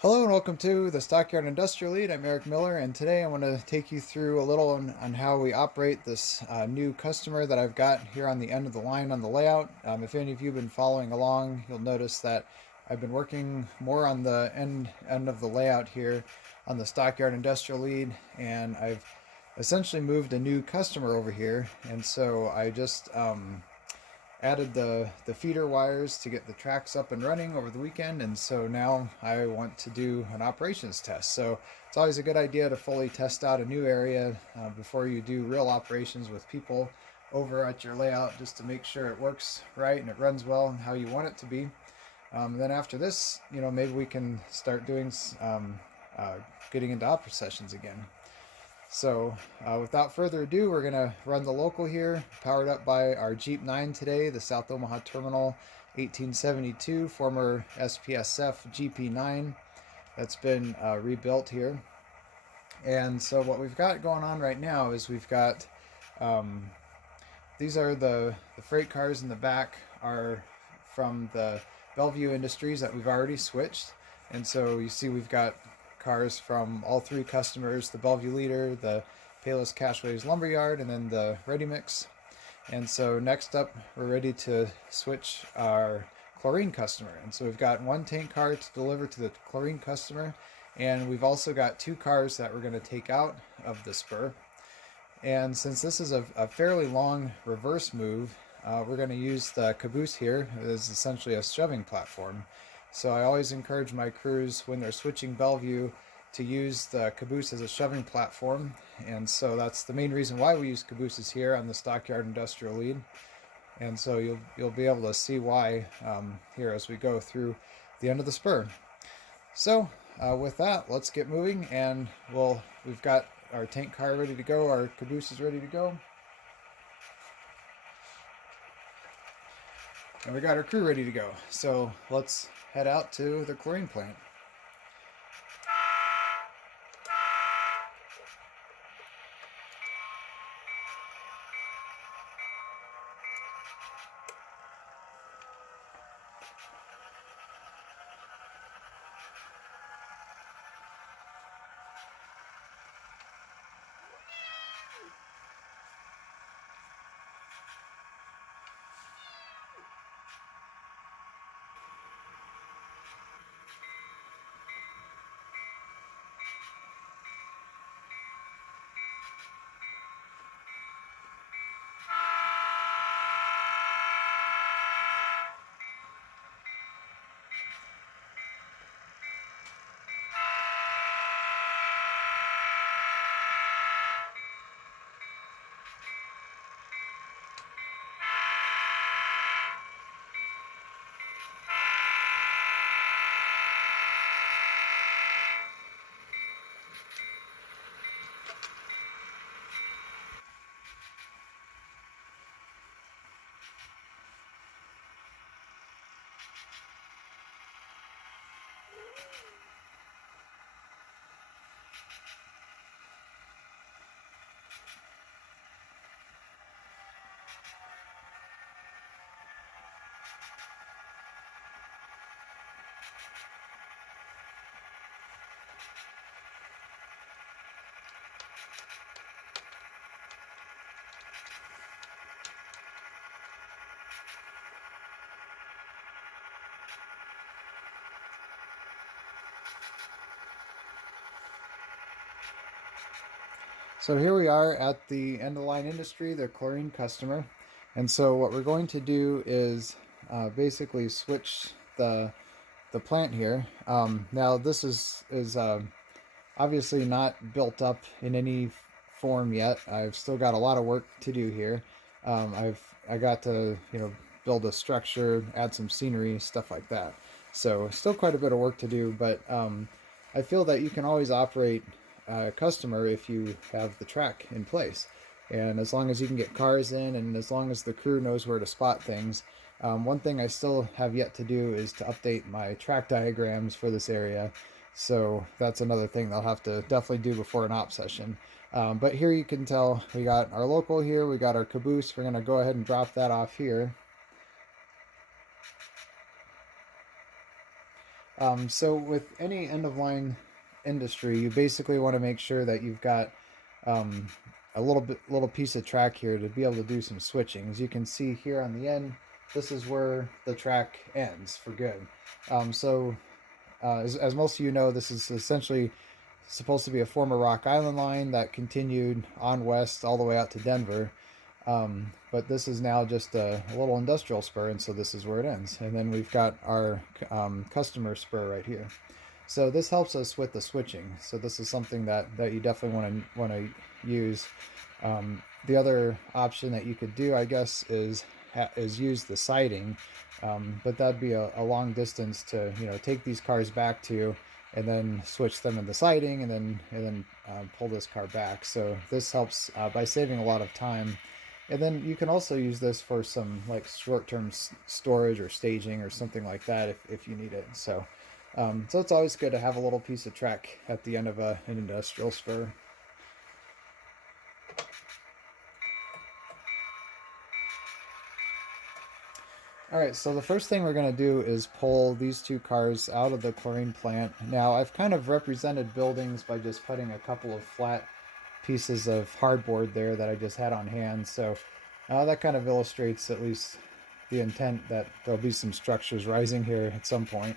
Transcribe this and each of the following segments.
Hello and welcome to the Stockyard Industrial Lead. I'm Eric Miller, and today I want to take you through a little on how we operate this new customer that I've got here on the end of the line on the layout. If any of you have been following along, you'll notice that I've been working more on the end of the layout here on the Stockyard Industrial Lead, and I've essentially moved a new customer over here, and so I just added the feeder wires to get the tracks up and running over the weekend, and so now I want to do an operations test. So it's always a good idea to fully test out a new area before you do real operations with people over at your layout, just to make sure it works right and it runs well and how you want it to be. Then after this, maybe we can start doing uh, getting into opera sessions again. So without further ado, we're going to run the local here, powered up by our Jeep 9 today, the South Omaha Terminal 1872, former SPSF GP9 that's been rebuilt here. And so what we've got going on right now is we've got, these are the freight cars in the back are from the Bellevue Industries that we've already switched. And so you see we've got cars from all three customers, the Bellevue Leader, the Payless Cashways Lumberyard, and then the Ready Mix. And so next up, we're ready to switch our Chlorine customer. And so we've got one tank car to deliver to the Chlorine customer, and we've also got two cars that we're going to take out of the spur. And since this is a fairly long reverse move, we're going to use the caboose here as essentially a shoving platform. So I always encourage my crews when they're switching Bellevue to use the caboose as a shoving platform. And so that's the main reason why we use cabooses here on the Stockyard Industrial Lead. And so you'll be able to see why here as we go through the end of the spur. So with that, let's get moving, and we've got our tank car ready to go, our caboose is ready to go, and we got our crew ready to go. So let's head out to the chlorine plant. So here we are at the end of the line industry, the chlorine customer. And so what we're going to do is basically switch the plant here. Now this is obviously not built up in any form yet. I've still got a lot of work to do here. I got to build a structure, add some scenery, stuff like that. So still quite a bit of work to do, but I feel that you can always operate a customer if you have the track in place. And as long as you can get cars in, and as long as the crew knows where to spot things. One thing I still have yet to do is to update my track diagrams for this area. So that's another thing they'll have to definitely do before an op session. But here you can tell we got our local here, we got our caboose. We're going to go ahead and drop that off here. So with any end-of-line industry, you basically want to make sure that you've got um, a little piece of track here to be able to do some switching. As you can see here on the end, this is where the track ends for good. As most of you know, this is essentially supposed to be a former Rock Island line that continued on west all the way out to Denver. But this is now just a little industrial spur, and so this is where it ends. And then we've got our customer spur right here. So this helps us with the switching. So this is something that you definitely want to use. The other option that you could do, I guess, is use the siding, but that'd be a long distance to take these cars back to, and then switch them in the siding, and then pull this car back. So this helps by saving a lot of time. And then you can also use this for some like short-term storage or staging or something like that if you need it. So it's always good to have a little piece of track at the end of an industrial spur. All right, so the first thing we're going to do is pull these two cars out of the chlorine plant. Now, I've kind of represented buildings by just putting a couple of flat pieces of hardboard there that I just had on hand. So that kind of illustrates at least the intent that there'll be some structures rising here at some point.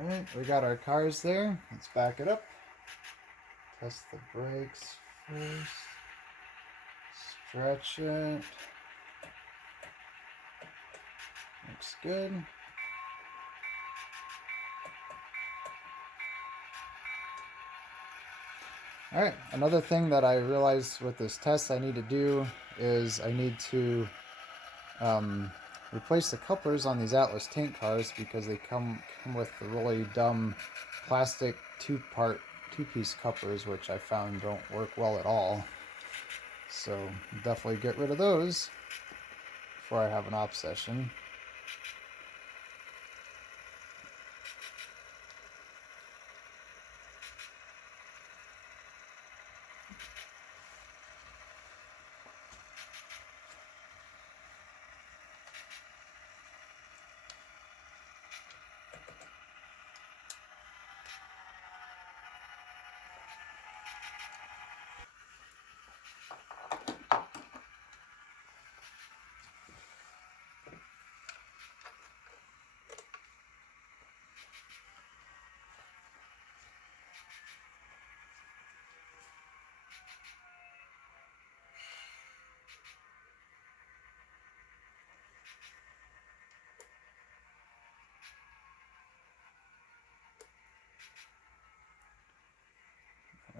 All right, we got our cars there. Let's back it up. Test the brakes first. Stretch it. Looks good. All right, another thing that I realized with this test I need to do is I need to replace the couplers on these Atlas tank cars because they come with the really dumb plastic two-piece couplers, which I found don't work well at all. So definitely get rid of those before I have an op session.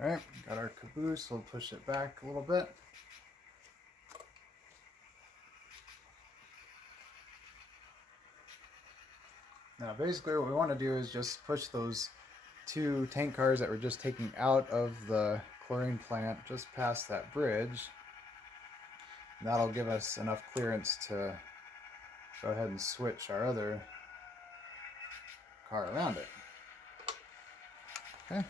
All right, got our caboose. We'll push it back a little bit. Now basically what we want to do is just push those two tank cars that we're just taking out of the chlorine plant just past that bridge. And that'll give us enough clearance to go ahead and switch our other car around it. Okay.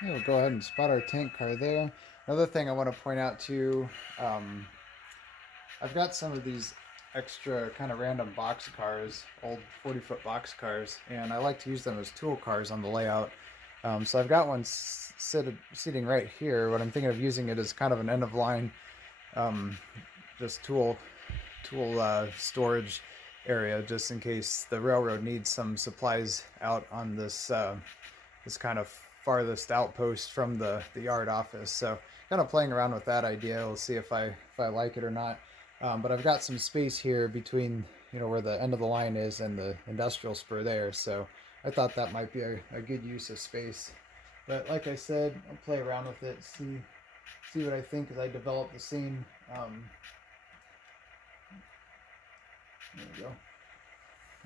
Yeah, we'll go ahead and spot our tank car there. Another thing I want to point out too, um, I've got some of these extra kind of random box cars, old 40-foot box cars, and I like to use them as tool cars on the layout. So I've got one sitting right here, but I'm thinking of using it as kind of an end of line, um, just tool storage area, just in case the railroad needs some supplies out on this kind of farthest outpost from the yard office. So kind of playing around with that idea. We'll see if I like it or not. But I've got some space here between where the end of the line is and the industrial spur there. So I thought that might be a good use of space. But like I said, I'll play around with it, see what I think as I develop the scene. There we go.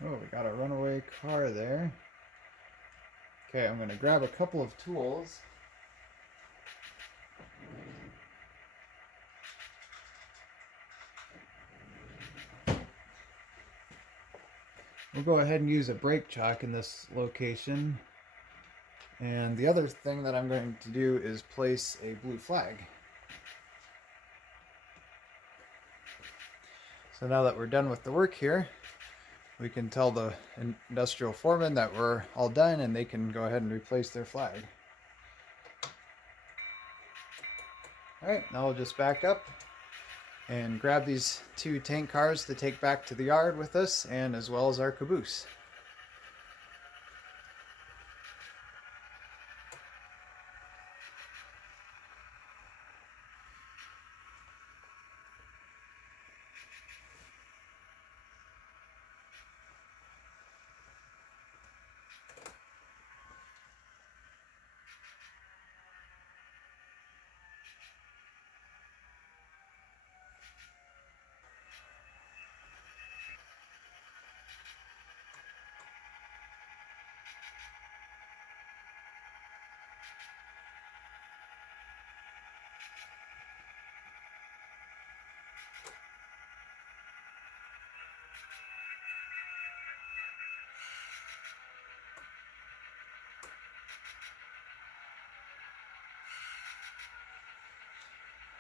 Oh, we got a runaway car there. Okay, I'm going to grab a couple of tools. We'll go ahead and use a brake chalk in this location. And the other thing that I'm going to do is place a blue flag. So now that we're done with the work here, we can tell the industrial foreman that we're all done and they can go ahead and replace their flag. Alright, now we'll just back up and grab these 2 tank cars to take back to the yard with us, and as well as our caboose.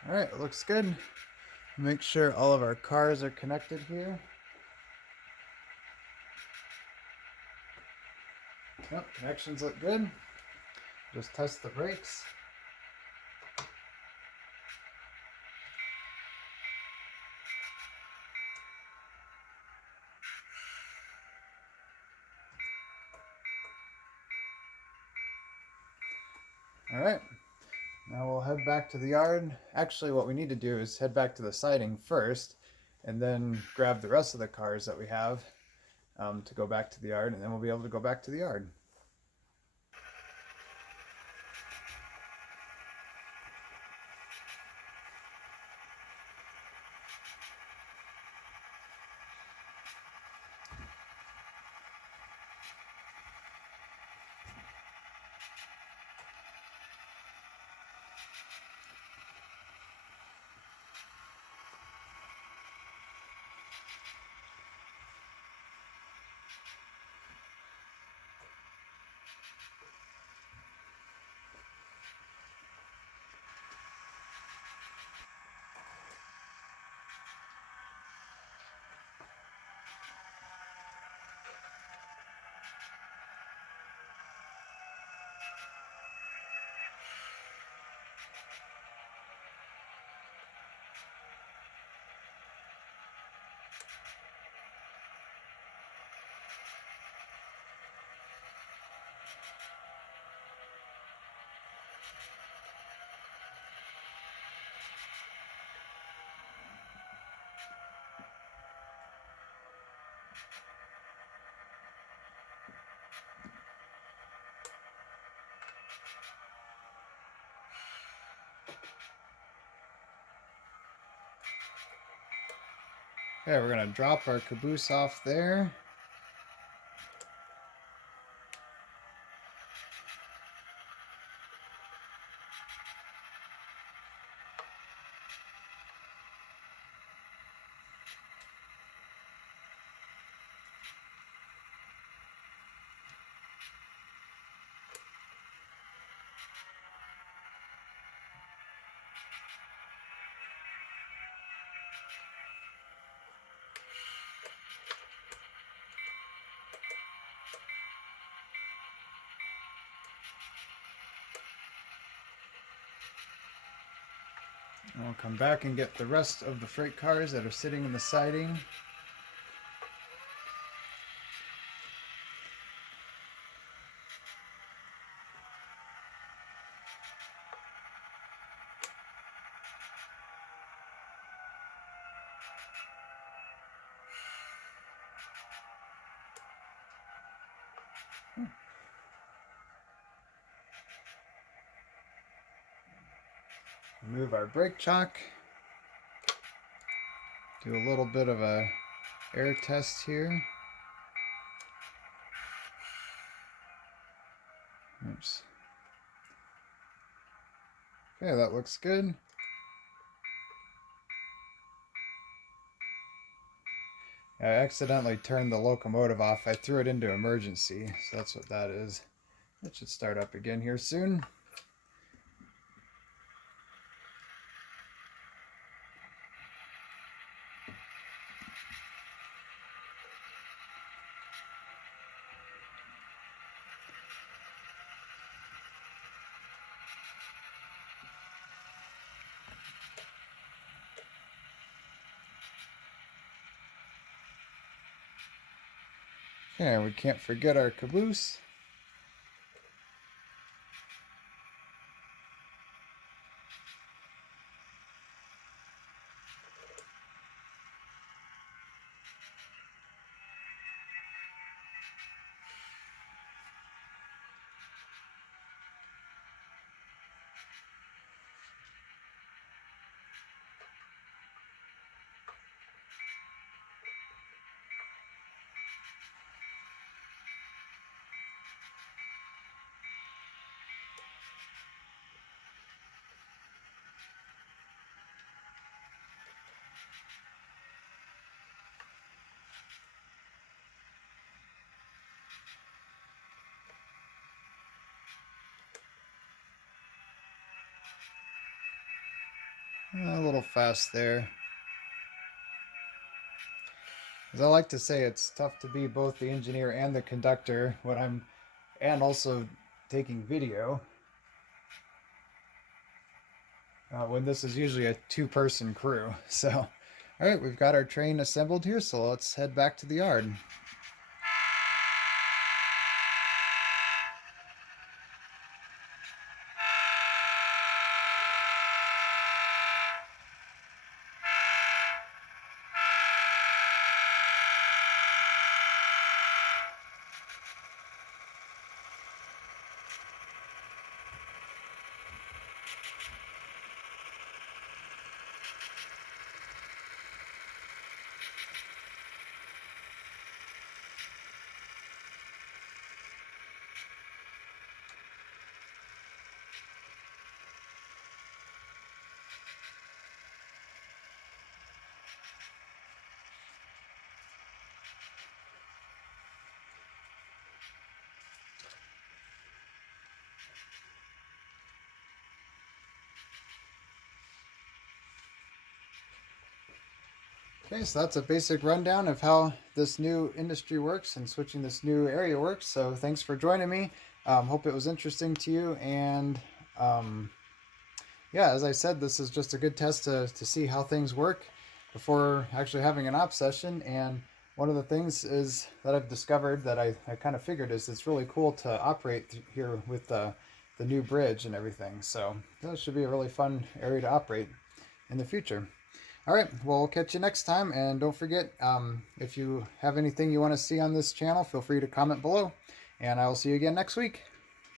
Alright, it looks good. Make sure all of our cars are connected here. Yep, connections look good. Just test the brakes. Alright, now we'll head back to the yard. Actually, what we need to do is head back to the siding first, and then grab the rest of the cars that we have to go back to the yard, and then we'll be able to go back to the yard. Okay, we're going to drop our caboose off there. And we'll come back and get the rest of the freight cars that are sitting in the siding. Remove our brake chalk. Do a little bit of a air test here. Oops. Okay, that looks good. I accidentally turned the locomotive off. I threw it into emergency, so that's what that is. It should start up again here soon. Okay, we can't forget our caboose. A little fast there. As I like to say, it's tough to be both the engineer and the conductor and also taking video. When this is usually a two-person crew. So, all right, we've got our train assembled here, so let's head back to the yard. Okay, so that's a basic rundown of how this new industry works and switching this new area works. So thanks for joining me. Hope it was interesting to you. And yeah, as I said, this is just a good test to see how things work before actually having an op session. And one of the things is that I've discovered that I kind of figured is it's really cool to operate here with the new bridge and everything. So that should be a really fun area to operate in the future. All right, well, we'll catch you next time. And don't forget, if you have anything you want to see on this channel, feel free to comment below. And I will see you again next week.